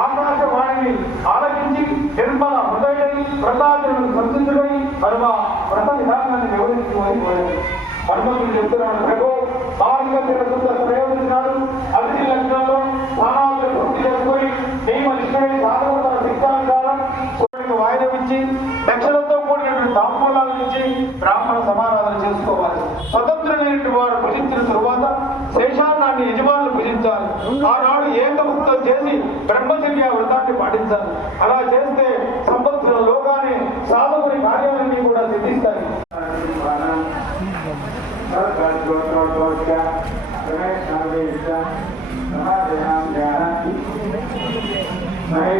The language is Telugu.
ఆకాశవాణిని ఆలకించి నిర్మల హృదయుడై ప్రసాదులను సంతుడై పరమ వ్రత విధానాన్ని వివరించుకోవాలి. హనుమంతుడు చెప్తున్నాడు, ప్రభు బాలిక ప్రయోజనాలు అతిథి లగ్నంలో స్నానాలను పూర్తి చేసుకొని నియమ నిష్ఠుడై సాధన శిక్షానుసారం వాయిద్యం ఇచ్చి దక్షిణతో కూడినటువంటి తాంబూలాలు ఇచ్చి బ్రాహ్మణ సమారాధన చేసుకోవాలి. స్వతంత్రులైనటువంటి వారు భుజించిన తరువాత శేషాన్నాన్ని యజమానులు భుజించాలి. ఆనాడు ఏకముక్తం చేసి బ్రహ్మచర్య వ్రతాన్ని పాటించాలి. అలా చేస్తే